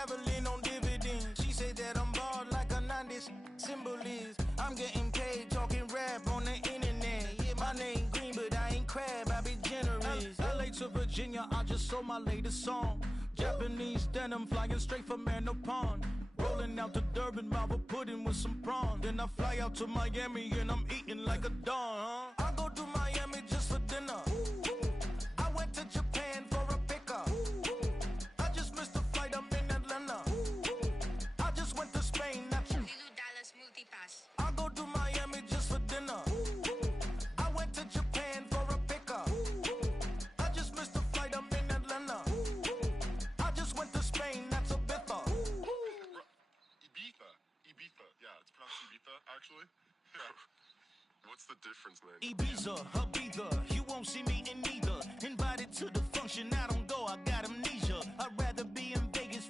traveling on dividends. She said that I'm bald like a 90s symbol is. I'm getting paid talking rap on the internet. Yeah, my name green, but I ain't crab, I be generous. LA to Virginia, I just sold my latest song. Japanese denim flying straight from Manapon. Rolling out to Durban, mouth of pudding with some prawn. Then I fly out to Miami and I'm eating like a don, I go to Miami just for dinner. I went to Japan for a pickup. I just missed the flight, I'm in Atlanta. I just went to Spain, that's Dallas Multipass. I go to Miami just for dinner. I went to Japan for a pickup. I just missed the flight, I'm in Atlanta. I just went to Spain, that's a biffa. Ibiza. Yeah, it's pronounced Ibiza, actually. Yeah. What's the difference, man? Ibiza, Ibiza, you won't see me in neither. Invited to the function, I don't go, I got amnesia. I'd rather be in Vegas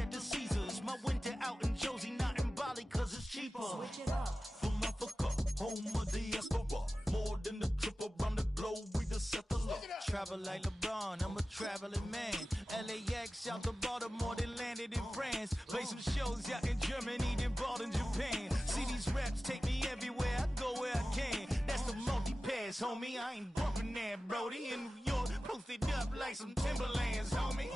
at the Caesars. My winter out in Josie, not in Bali, cause it's cheaper. Switch it up. From Africa, home of the diaspora. More than the trip around the globe, we just set the law. Travel like LeBron, I'm a traveling man. LAX out to Baltimore, then landed in France. Play some shows out in Germany, then bought in Japan. See these raps take me everywhere, I go where I can. That's the multi-pass, homie. I ain't bumping that, Brody. In New York, posted up like some Timberlands, homie.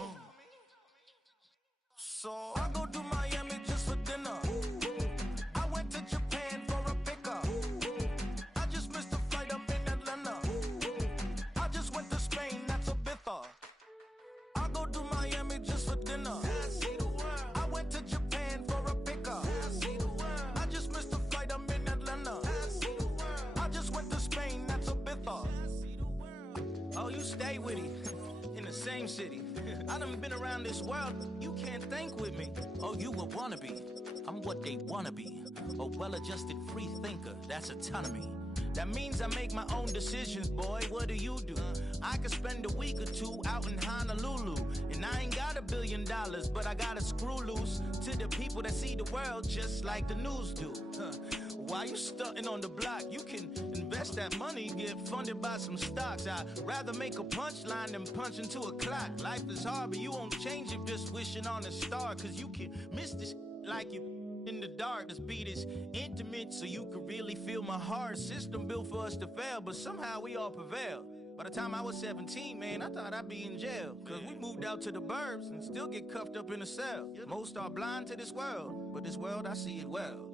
So I go to Miami just for dinner. I went to Japan for a pickup. I just missed the flight, I'm in Atlanta. I just went to Spain, that's a biffa. I go to Miami just for dinner. I see the world. I went to Japan for a pickup. I see the world. I just missed the flight, I'm in Atlanta. I see the world. I just went to Spain, that's a biffa. I see the world. Oh, you stay with it. In the same city. I done been around this world, you can't think with me. Oh, you a wannabe, I'm what they wanna be. A well-adjusted free thinker, that's autonomy. That means I make my own decisions, boy, what do you do? I could spend a week or two out in Honolulu. And I ain't got $1 billion, but I got a screw loose to the people that see the world just like the news do. While you stunting on the block, you can invest that money, get funded by some stocks. I'd rather make a punchline than punch into a clock. Life is hard, but you won't change it just wishing on a star. Cause you can miss this like you in the dark. This beat is intimate, so you can really feel my heart. System built for us to fail, but somehow we all prevail. By the time I was 17, man, I thought I'd be in jail. Cause we moved out to the burbs and still get cuffed up in a cell. Most are blind to this world, but this world, I see it well.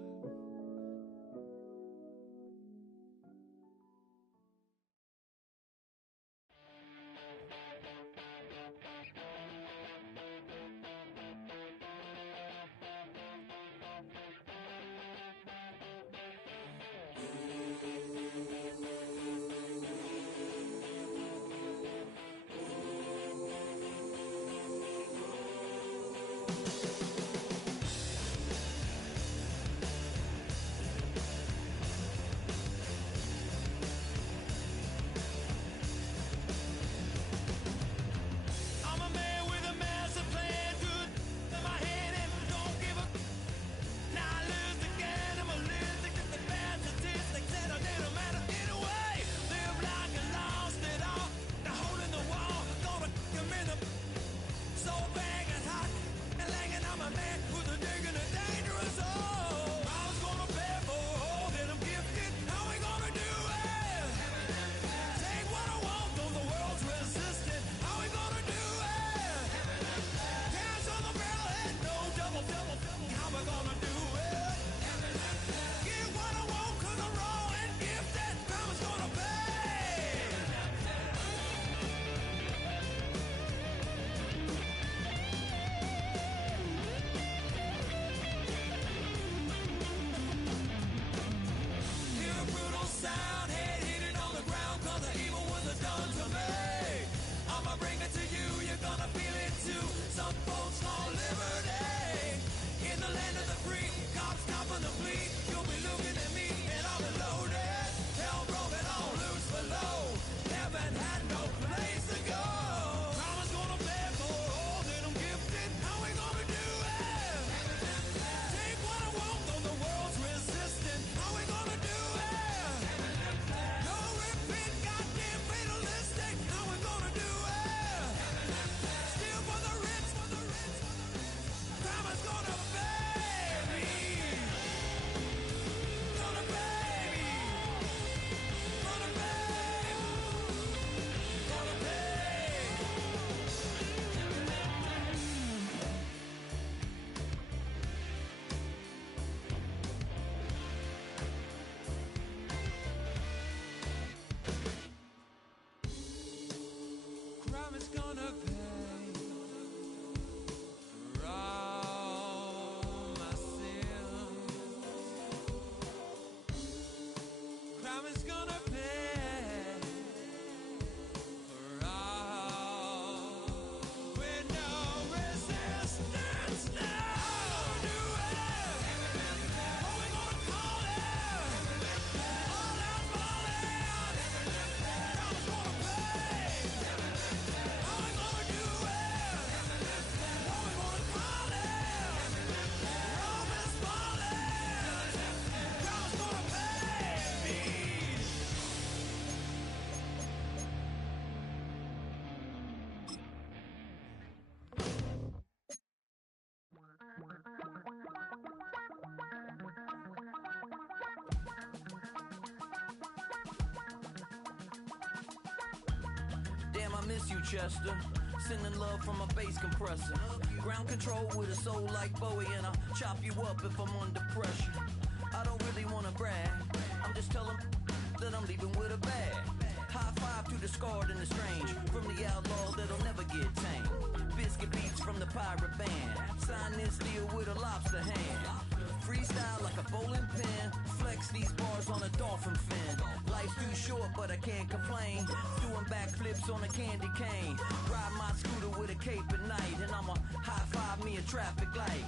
miss you, Chester. Sending love from a bass compressor. Ground control with a soul like Bowie, and I'll chop you up if I'm under pressure. I don't really wanna brag, I'm just telling that I'm leaving with a bag. High five to the scarred and the strange, from the outlaw that'll never get tamed. Biscuit beats from the pirate band, sign this deal with a lobster hand. Freestyle like a bowling pin, flex these bars on a dolphin fin. Life's too short but I can't complain, doing backflips on a candy cane. Ride my scooter with a cape at night, and I'ma high five me a traffic light.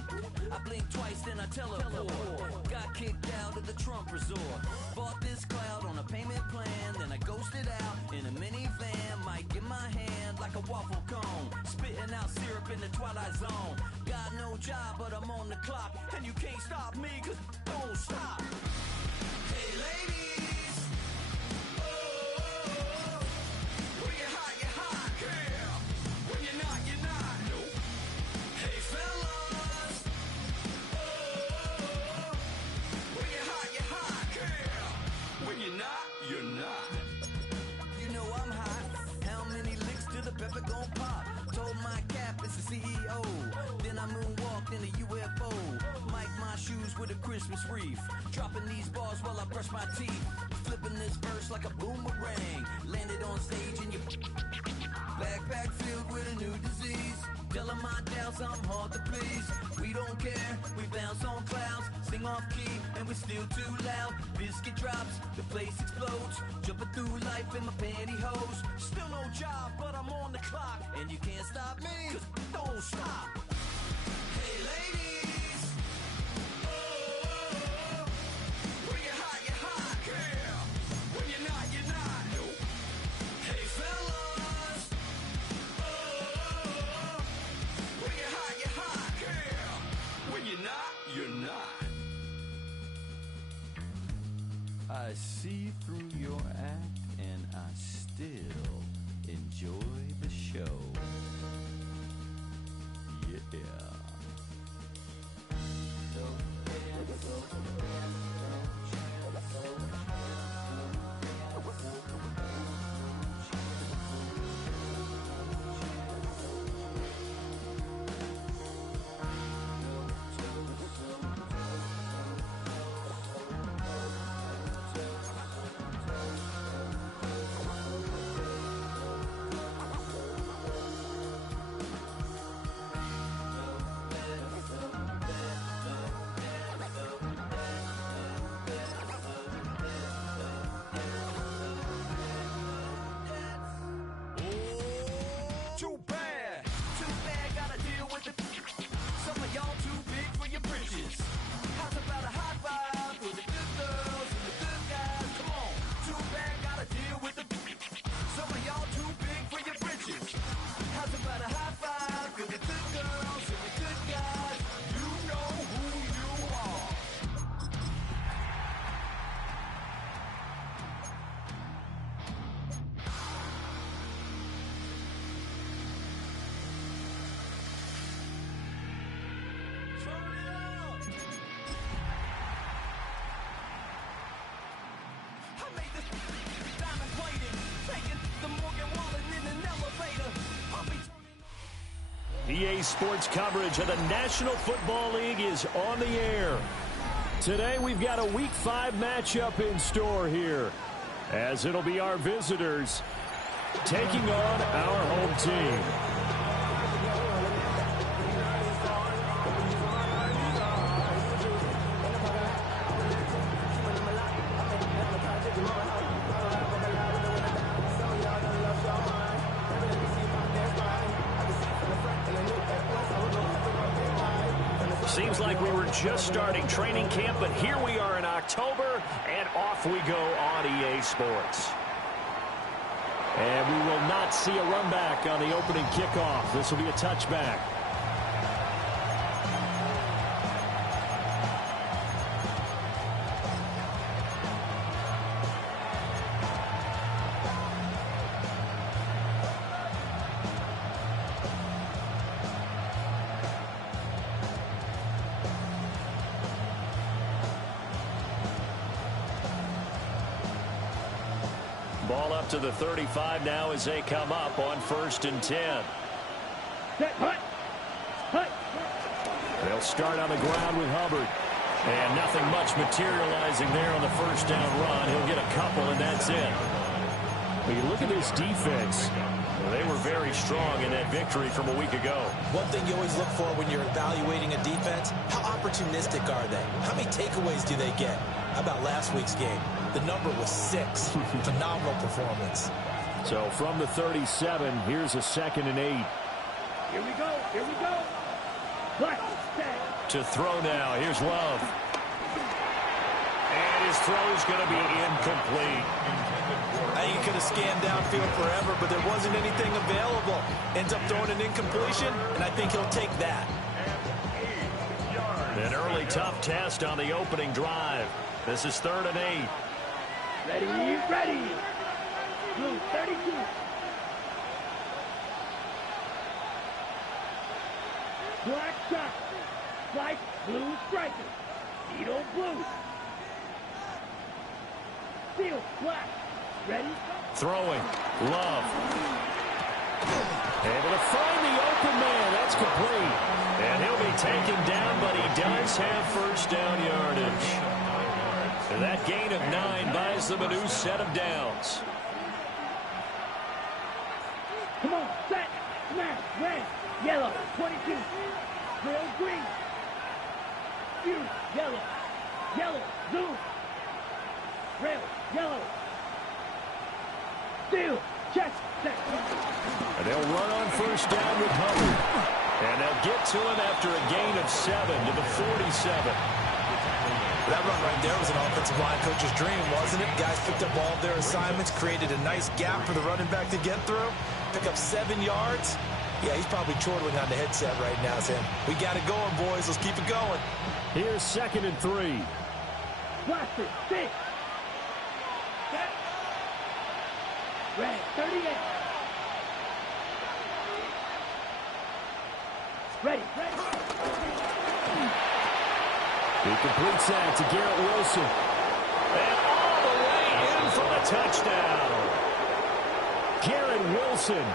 I blink twice then I teleport, got kicked out of the Trump resort. Bought this cloud on a payment plan, then I ghosted out in a minivan. Mic in my hand like a waffle cone, spitting out syrup in the twilight zone. Got no job but I'm on the clock, and you can't stop me cause don't stop. Hey ladies, oh, when you're hot, yeah. When you're not, nope. Hey fellas, oh, when you're hot, yeah. When you're not, you're not. You know I'm hot, how many licks to the pepper gon' pop? Told my cap it's the CEO, then I moonwalked in a UFO. Mic my shoes with a Christmas wreath, dropping these bars while I brush my teeth. Flipping this verse like a boomerang, landed on stage in your backpack filled with a new disease. Telling my doubts I'm hard to please. We don't care, we bounce on clouds, sing off key and we're still too loud. Biscuit drops, the place explodes, jumping through life in my pantyhose. Still no job but I'm on the clock, and you can't stop me cause don't stop. Hey ladies, oh, when you're hot, yeah. When you're not, nope. Hey fellas, oh, when you're hot, yeah. When you're not, you're not. I see through your act and I still enjoy the show. Yeah. Too bad, gotta deal with it. Some of y'all too big for your britches. How's about a high five for the good girls and the good guys? Come on, too bad, gotta deal with it. Some of y'all too big for your britches. How's about a high five for the good girls and the good guys? You know who you are. EA Sports coverage of the National Football League is on the air. Today we've got a Week 5 matchup in store here, as it'll be our visitors taking on our home team. Seems like we were just starting training camp, but here we are in October, and off we go on EA Sports. And we will not see a run back on the opening kickoff. This will be a touchback. Ball up to the 35 now as they come up on 1st and 10. They'll start on the ground with Hubbard. And nothing much materializing there on the first down run. He'll get a couple, and that's it. But you look at this defense. They were very strong in that victory from a week ago. One thing you always look for when you're evaluating a defense, how opportunistic are they? How many takeaways do they get? How about last week's game? The number was 6. Phenomenal performance. So from the 37, here's a 2nd and 8. Here we go. Here we go. To throw now. Here's Love. And his throw's going to be incomplete. I think he could have scanned downfield forever, but there wasn't anything available. Ends up throwing an incompletion, and I think he'll take that. An early tough test on the opening drive. This is 3rd and 8. Ready. Blue 32. Black shot. White, blue striker. Needle blue. Steel, black. Ready? Throwing. Love. Able to find the open man. That's complete. And he'll be taken down, but he does have first down yardage. And that gain of 9 buys them a new set of downs. Come on, set, smash, red, yellow, 22. Real green. Fuse, yellow. Yellow, zoom. Rail, yellow. Steel, check, set. And they'll run on first down with Hubbard. And they'll get to him after a gain of 7 to the 47. That run right there was an offensive line coach's dream, wasn't it? Guys picked up all of their assignments, created a nice gap for the running back to get through, pick up 7 yards. Yeah, he's probably chortling on the headset right now, saying, we got it going, boys. Let's keep it going. Here's 2nd and 3. Blaster, 6. Set. Red, 38. Ready. He completes that to Garrett Wilson. And all the way in for the touchdown. Garrett Wilson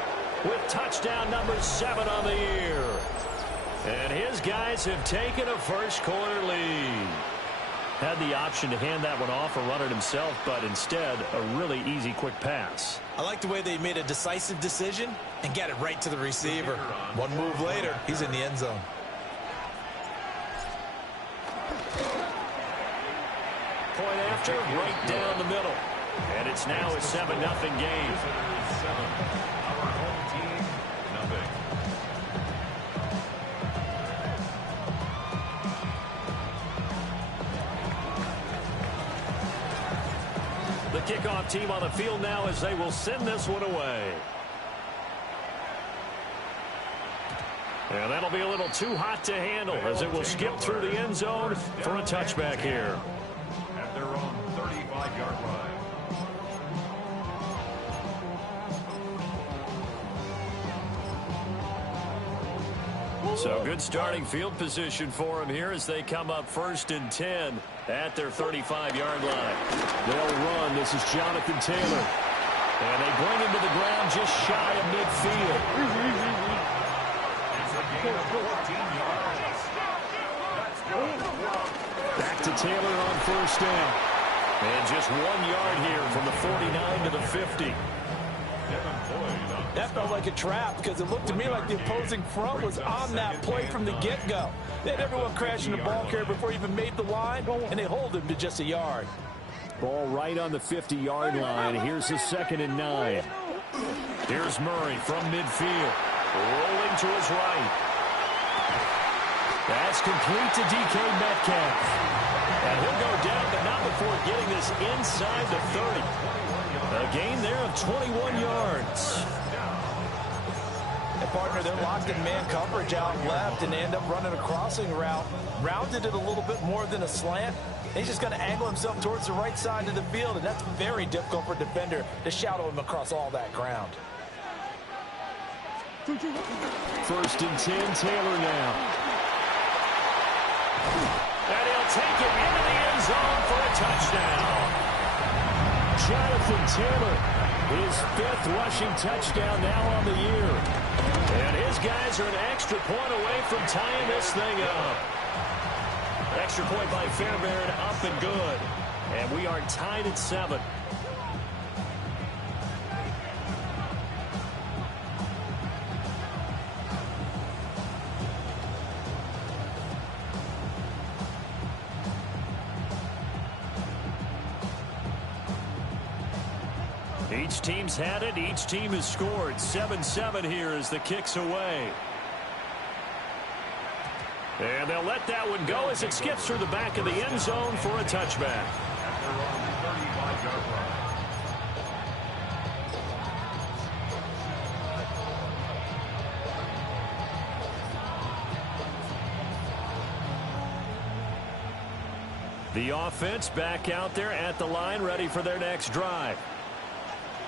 with touchdown number 7 on the year. And his guys have taken a first quarter lead. Had the option to hand that one off or run it himself, but instead a really easy quick pass. I like the way they made a decisive decision and got it right to the receiver. One move later, he's in the end zone. Point after, right down the middle. And it's now a 7-0 game. The kickoff team on the field now as they will send this one away. And that'll be a little too hot to handle as it will skip through the end zone for a touchback here. At their own 35-yard line. So good starting field position for them here as they come up 1st and 10 at their 35-yard line. They'll run. This is Jonathan Taylor. And they bring him to the ground just shy of midfield. Back to Taylor on first down. And just 1 yard here from the 49 to the 50. That felt like a trap because it looked to me like the opposing front was on that play from the get-go. They had everyone crashing the ball carrier before he even made the line, and they hold him to just a yard. Ball right on the 50-yard line. Here's the 2nd and 9. Here's Murray from midfield. Rolling to his right. That's complete to DK Metcalf. And he'll go down, but not before getting this inside the 30. A gain there of 21 yards. And partner, they're locked in man coverage out left, and they end up running a crossing route. Rounded it a little bit more than a slant. And he's just going to angle himself towards the right side of the field, and that's very difficult for a defender to shadow him across all that ground. 1st and 10, Taylor now. And he'll take it into the end zone for a touchdown. Jonathan Taylor His 5th rushing touchdown now on the year. And his guys are an extra point away from tying this thing up. Extra point by Fairbairn, up and good. And we are tied at 7. Each team's had it. Each team has scored. 7-7 here as the kick's away. And they'll let that one go as it skips through the back of the end zone for a touchback. The offense back out there at the line, ready for their next drive.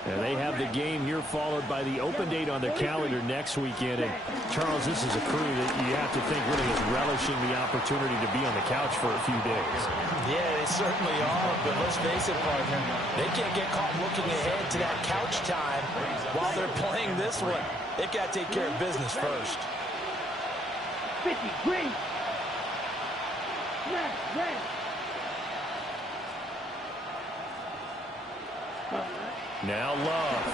And they have the game here followed by the open date on the calendar next weekend. And Charles, this is a crew that you have to think really is relishing the opportunity to be on the couch for a few days. Yeah, they certainly are, but let's face it, partner, they can't get caught looking ahead to that couch time while they're playing this one. They got to take care of business first. 50, green. Smash, red. Now Love.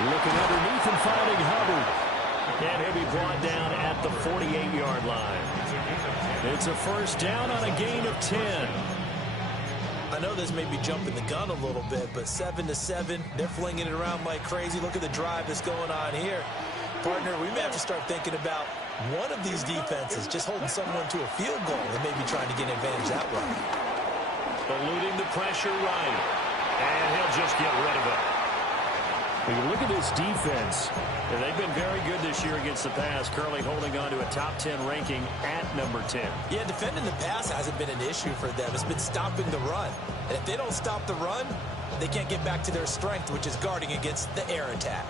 Looking underneath and finding Hubbard. And he'll be brought down at the 48-yard line. It's a first down on a gain of 10. I know this may be jumping the gun a little bit, but 7-7, they're flinging it around like crazy. Look at the drive that's going on here. Partner, we may have to start thinking about one of these defenses just holding someone to a field goal and maybe trying to get an advantage that way. Eluding the pressure right. And he'll just get rid of it. When you look at this defense, they've been very good this year against the pass, currently holding on to a top 10 ranking at number 10. Yeah, defending the pass hasn't been an issue for them. It's been stopping the run. And if they don't stop the run, they can't get back to their strength, which is guarding against the air attack.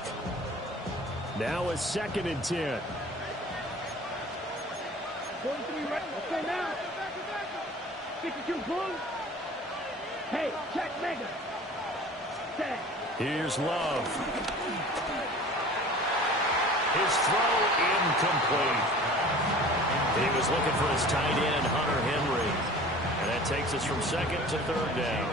Now a 2nd and 10. 43 right. Okay, now. 52 blue. Hey, check mega. Set. Here's Love. His throw incomplete. He was looking for his tight end, Hunter Henry. And that takes us from 2nd to 3rd down.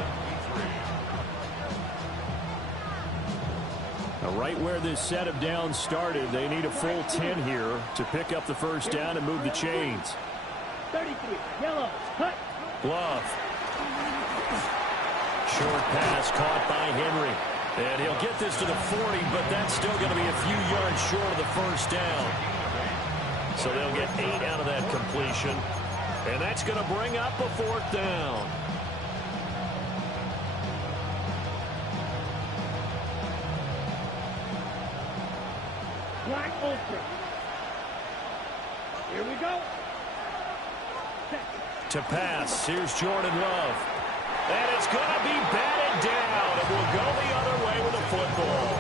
Now, right where this set of downs started, they need a full 10 here to pick up the first down and move the chains. 33, yellow, cut. Love. Short pass caught by Henry. And he'll get this to the 40, but that's still going to be a few yards short of the first down. So they'll get 8 out of that completion. And that's going to bring up a 4th down. Black Ultra. Here we go. Set. To pass, here's Jordan Love. And it's going to be batted down. It will go the other way with the football.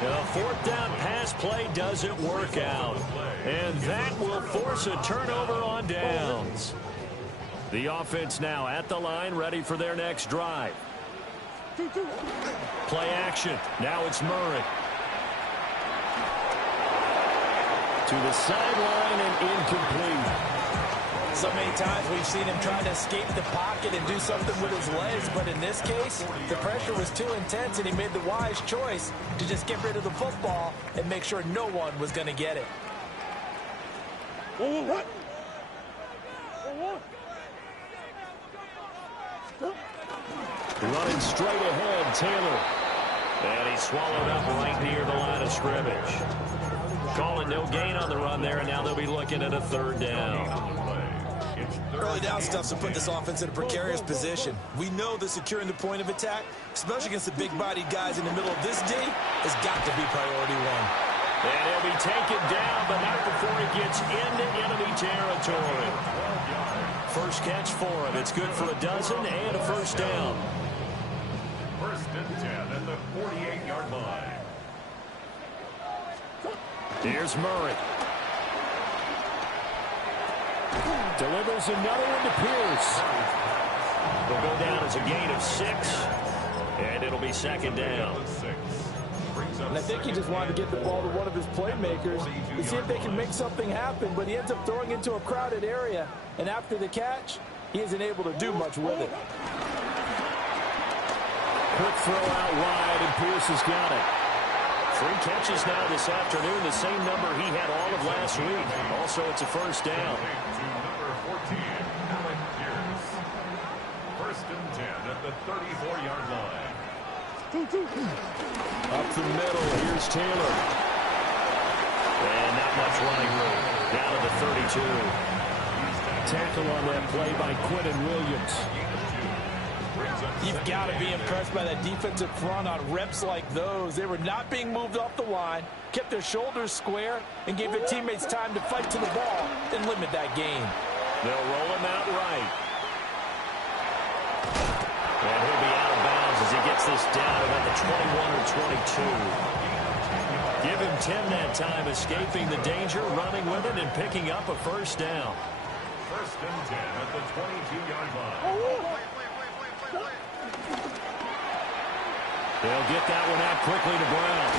The 4th down pass play doesn't work out. And that will force a turnover on downs. The offense now at the line, ready for their next drive. Play action. Now it's Murray. To the sideline and incomplete. So many times we've seen him trying to escape the pocket and do something with his legs, but in this case, the pressure was too intense and he made the wise choice to just get rid of the football and make sure no one was going to get it. Running straight ahead, Taylor. And he swallowed up right near the line of scrimmage. Calling no gain on the run there, and now they'll be looking at a 3rd down. Early down stuff's to put this offense in a precarious position. We know that securing the point of attack, especially against the big-bodied guys in the middle of this D, has got to be priority 1. And he'll be taken down, but not before he gets into enemy territory. First catch for him. It's good for a dozen and a first down. 1st and 10 at the 48-yard line. Here's Murray. Delivers another one to Pierce. They'll go down as a gain of 6. And it'll be second down. And I think he just wanted to get the ball to one of his playmakers to see if they can make something happen, but he ends up throwing into a crowded area. And after the catch, he isn't able to do much with it. Quick throw out wide, and Pierce has got it. 3 catches now this afternoon, the same number he had all of last week. Also, it's a first down. Number 14, Alec Pierce. First and 10 at the 34-yard line. Up the middle, here's Taylor. And not much running room. Down to the 32. Tackle on that play by Quinton Williams. You've got to be impressed by that defensive front on reps like those. They were not being moved off the line, kept their shoulders square, and gave their teammates time to fight to the ball and limit that gain. They'll roll him out right. And he'll be out of bounds as he gets this down about the 21 or 22. Give him 10 that time, escaping the danger, running with it, and picking up a first down. First and 10 at the 22-yard line. They'll get that one out quickly to Brown.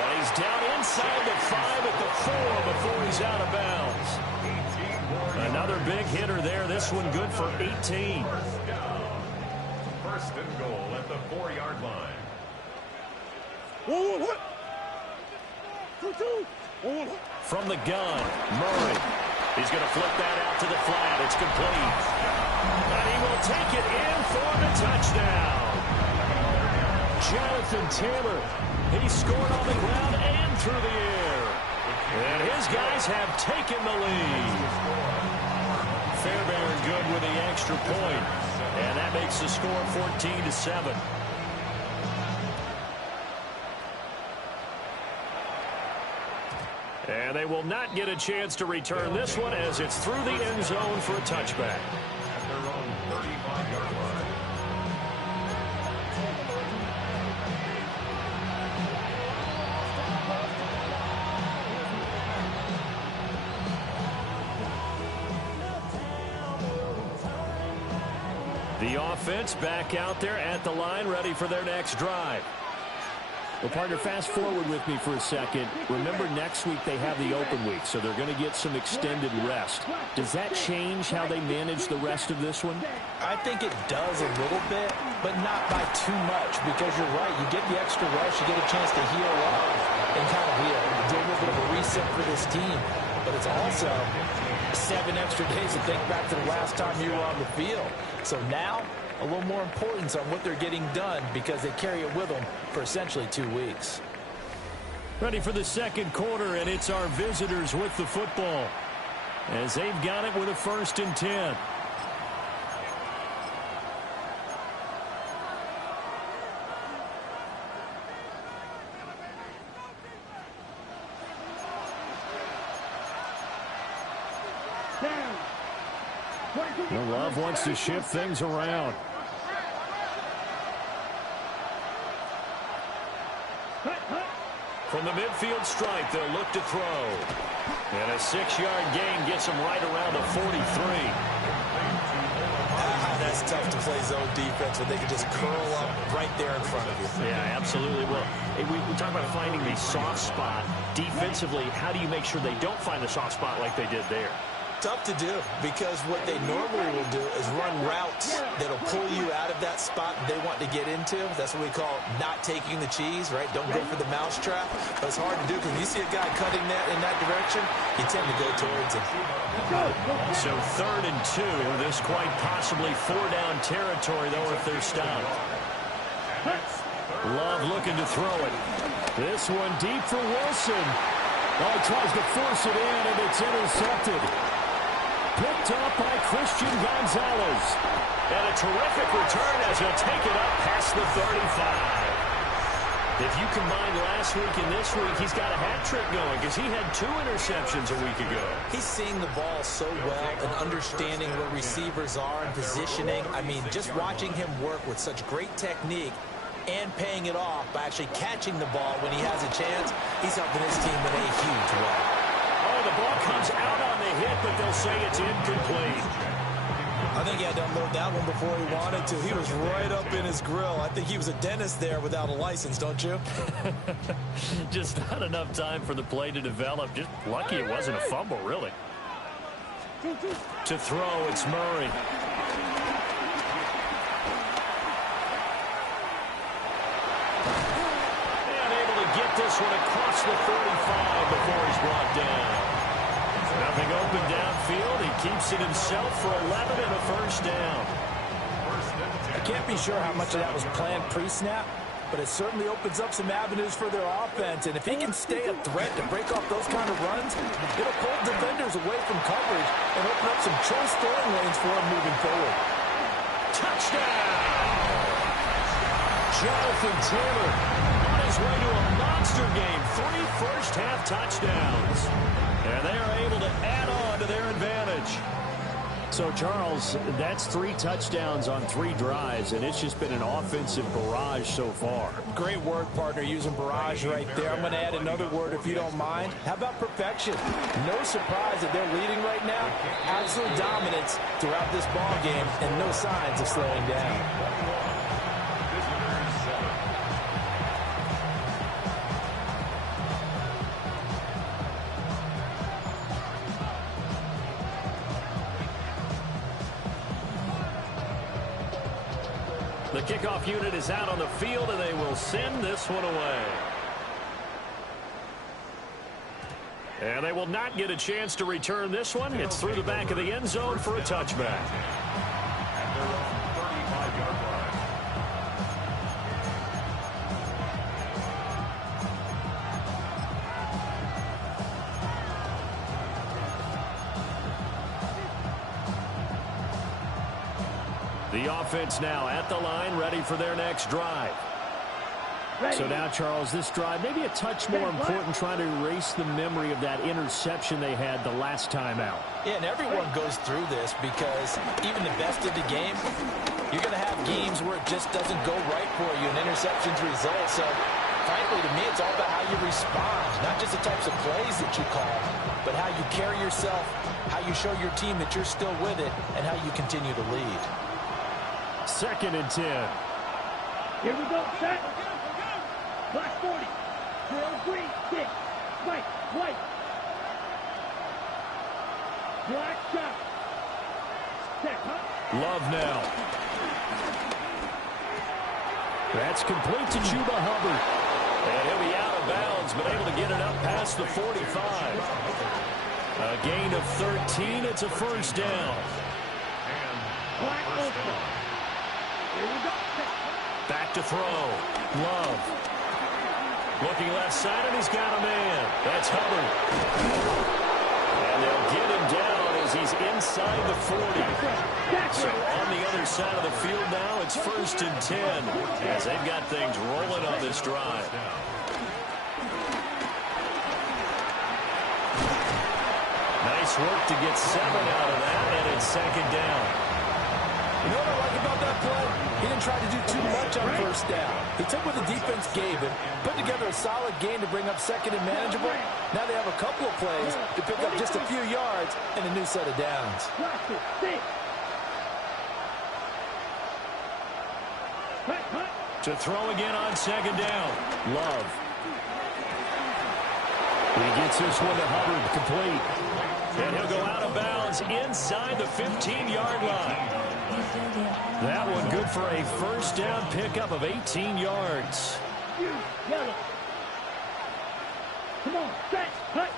And he's down inside the 5 at the 4 before he's out of bounds. Another big hitter there. This one good for 18. First and goal at the 4-yard line. From the gun, Murray. He's going to flip that out to the flat. It's complete. And he will take it in for the touchdown. Jonathan Taylor, he scored on the ground and through the air. And his guys have taken the lead. Fairbairn good with the extra point. And that makes the score 14-7. And they will not get a chance to return this one as it's through the end zone for a touchback. At their own 35-yard line. The offense back out there at the line, ready for their next drive. Well, partner, fast forward with me for a second. Remember, next week they have the open week, so they're going to get some extended rest. Does that change how they manage the rest of this one? I think it does a little bit, but not by too much, because you're right. You get the extra rest, you get a chance to heal up and kind of do a little bit of a reset for this team. But it's also 7 extra days to think back to the last time you were on the field. So now, a little more importance on what they're getting done because they carry it with them for essentially 2 weeks. Ready for the second quarter, and it's our visitors with the football as they've got it with a 1st and 10. Love wants to shift things around. From the midfield stripe, they'll look to throw. And a 6-yard gain gets them right around the 43. That's tough to play zone defense when they can just curl up right there in front of you. Yeah, absolutely. Well, we talk about finding the soft spot. Defensively, how do you make sure they don't find the soft spot like they did there? Tough to do because what they normally will do is run routes that'll pull you out of that spot they want to get into. That's what we call not taking the cheese, right? Don't go for the mousetrap. But it's hard to do because when you see a guy cutting that in that direction, you tend to go towards him. So 3rd and 2. This quite possibly 4-down territory, though, if they're stopped. Love looking to throw it. This one deep for Wilson. Oh, he tries to force it in, and it's intercepted. Picked up by Christian Gonzalez. And a terrific return as he'll take it up past the 35. If you combine last week and this week, he's got a hat trick going because he had 2 interceptions a week ago. He's seeing the ball so well and understanding where receivers are and positioning. I mean, just watching him work with such great technique and paying it off by actually catching the ball when he has a chance, he's helping his team in a huge way. Oh, the ball comes out on the hit, but they'll say it's incomplete. I think he had to unload that one before he wanted to. He was right up in his grill. I think he was a dentist there without a license, don't you? Just not enough time for the play to develop. Just lucky it wasn't a fumble, really. To throw, it's Murray. And able to get this one across the 35 before he's brought down. Nothing open downfield. He keeps it himself for 11 and a first down. I can't be sure how much of that was planned pre-snap, but it certainly opens up some avenues for their offense. And if he can stay a threat to break off those kind of runs, it'll pull defenders away from coverage and open up some choice throwing lanes for him moving forward. Touchdown! Jonathan Taylor on his way to a monster game. 3 first-half touchdowns. And they are able to add on to their advantage. So, Charles, that's 3 touchdowns on 3 drives, and it's just been an offensive barrage so far. Great word, partner, using barrage right there. I'm going to add another word if you don't mind. How about perfection? No surprise that they're leading right now. Absolute dominance throughout this ball game, and no signs of slowing down. The kickoff unit is out on the field, and they will send this one away. And they will not get a chance to return this one. It's through the back of the end zone for a touchback. And they're on the 35-yard line. The offense now at the line, ready for their next drive. So now, Charles, this drive maybe a touch more important, trying to erase the memory of that interception they had the last time out. Yeah, and everyone goes through this because even the best of the game, you're going to have games where it just doesn't go right for you, and interceptions result. So, frankly, to me, it's all about how you respond, not just the types of plays that you call, but how you carry yourself, how you show your team that you're still with it, and how you continue to lead. 2nd and 10. Here we go, set. Black 40. Drill green, 6. White. Black shot. Set, huh? Love now. That's complete to Chuba Hubbard. And he'll be out of bounds, but able to get it up past the 45. A gain of 13. It's a first down. Black open. Here we go. Back to throw. Love. Looking left side, and he's got a man. That's Hubbard. And they'll get him down as he's inside the 40. So on the other side of the field now, it's 1st and 10 as they've got things rolling on this drive. Nice work to get 7 out of that, and it's 2nd down. You know what I like about that play? He didn't try to do too much on first down. He took what the defense gave him, put together a solid gain to bring up 2nd and manageable. Now they have a couple of plays to pick up just a few yards and a new set of downs. To throw again on 2nd down. Love. He gets this one to Hubbard, complete. And he'll go out of bounds inside the 15-yard line. That one good for a first down pickup of 18 yards. Yellow. Come on, set, cut.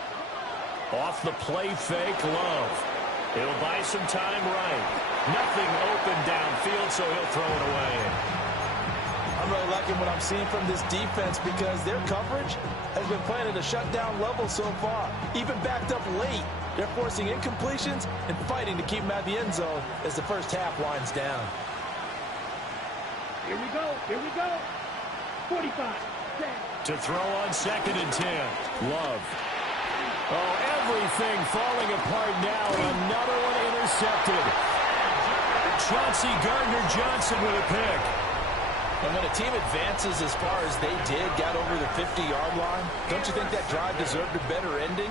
Off the play fake, Love. He'll buy some time right. Nothing open downfield, so he'll throw it away. I'm really liking what I'm seeing from this defense because their coverage has been playing at a shutdown level so far. Even backed up late, they're forcing incompletions and fighting to keep them out of the end zone as the first half winds down. Here we go. 45. Set. To throw on 2nd and 10. Love. Oh, everything falling apart now. Another one intercepted. Chauncey Gardner-Johnson with a pick. And when a team advances as far as they did, got over the 50-yard line, don't you think that drive deserved a better ending?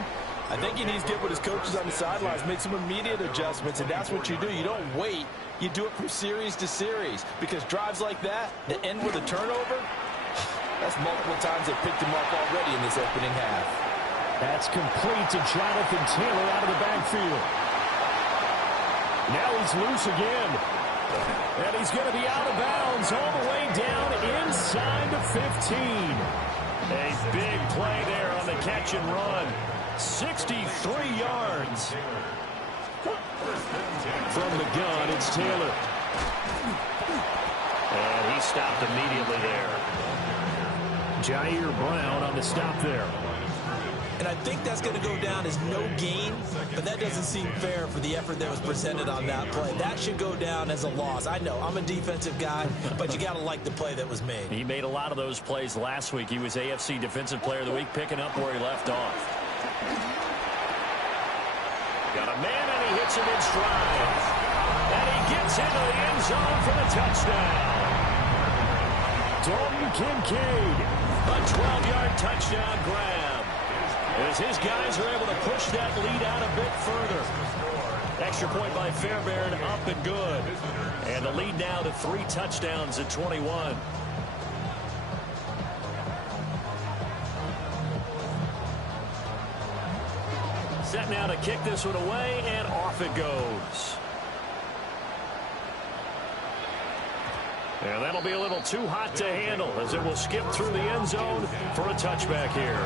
I think he needs to get with his coaches on the sidelines, make some immediate adjustments, and that's what you do. You don't wait. You do it from series to series, because drives like that end with a turnover, that's multiple times they picked him up already in this opening half. That's complete to Jonathan Taylor out of the backfield. Now he's loose again. And he's going to be out of bounds all the way down inside the 15. A big play there on the catch and run. 63 yards. From the gun, it's Taylor. And he stopped immediately there. Jair Brown on the stop there. And I think that's going to go down as no gain, but that doesn't seem fair for the effort that was presented on that play. That should go down as a loss. I know, I'm a defensive guy, but you got to like the play that was made. He made a lot of those plays last week. He was AFC Defensive Player of the Week, picking up where he left off. Got a man, and he hits him in stride. And he gets into the end zone for the touchdown. Dalton Kincaid, a 12-yard touchdown grab. As his guys are able to push that lead out a bit further. Extra point by Fairbairn, up and good. And the lead now to 3 touchdowns at 21. Set now to kick this one away, and off it goes. And that'll be a little too hot to handle as it will skip through the end zone for a touchback here.